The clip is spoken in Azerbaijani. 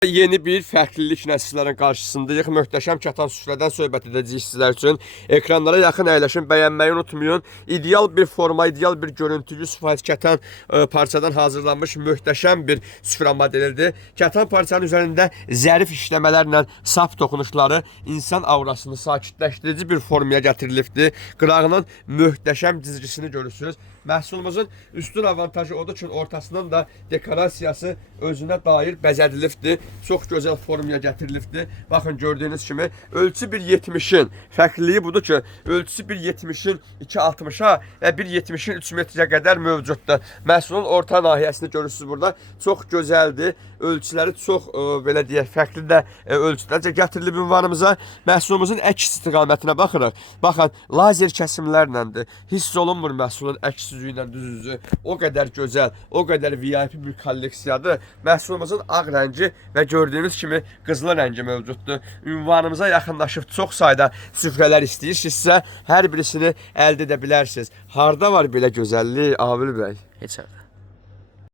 Yeni bir fərqliliklə sizlərin qarşısındayıq. Möhtəşəm kətan süfrədən söhbət edəcəyik sizlər üçün. Ekranlara yaxın əyləşin, bəyənməyi unutmayın. İdeal bir forma, ideal bir görüntülü sufayet kətan parçadan hazırlanmış möhtəşəm bir süfrə modelidir. Kətan parçanın üzərində zərif işləmələrlə saf toxunuşları insan aurasını sakitləşdirici bir formaya gətirilibdir. Qırağının möhtəşəm cizgisini görürsünüz. Məhsulumuzun üstün avantajı odur ki, ortasından da dekorasiyası özünə dair bəzədilibdir. Çox gözəl formaya gətirilibdir. Baxın, gördüyünüz kimi ölçü 1.70-in fərqliliyi budur ki, ölçüsü 1.70-in 2.60-a və 1.70-in 3 metrə qədər mövcuddur. Məhsulun orta nahiyəsini görürsünüz burada. Çox gözəldir. Ölçüləri çox belə deyək, fərqli də ölçülərcə gətirilib ünvanımıza. Məhsulumuzun əks istiqamətinə baxırıq. Baxın, lazer kəsimlərləndir. Hiss olunmur məhsulun əks üzüyü ilə düz üzü. O qədər gözəl, o qədər VIP bir kolleksiyadır. Məhsulumuzun ağ rəngi və gördüyünüz kimi qızılı rəngi mövcuddur. Ünvanımıza yaxınlaşıb çox sayda süfrələr istəyirsinizsə, hər birisini əldə edə bilərsiniz. Harda var belə gözəllik, Amil bəy? Heç yerdə.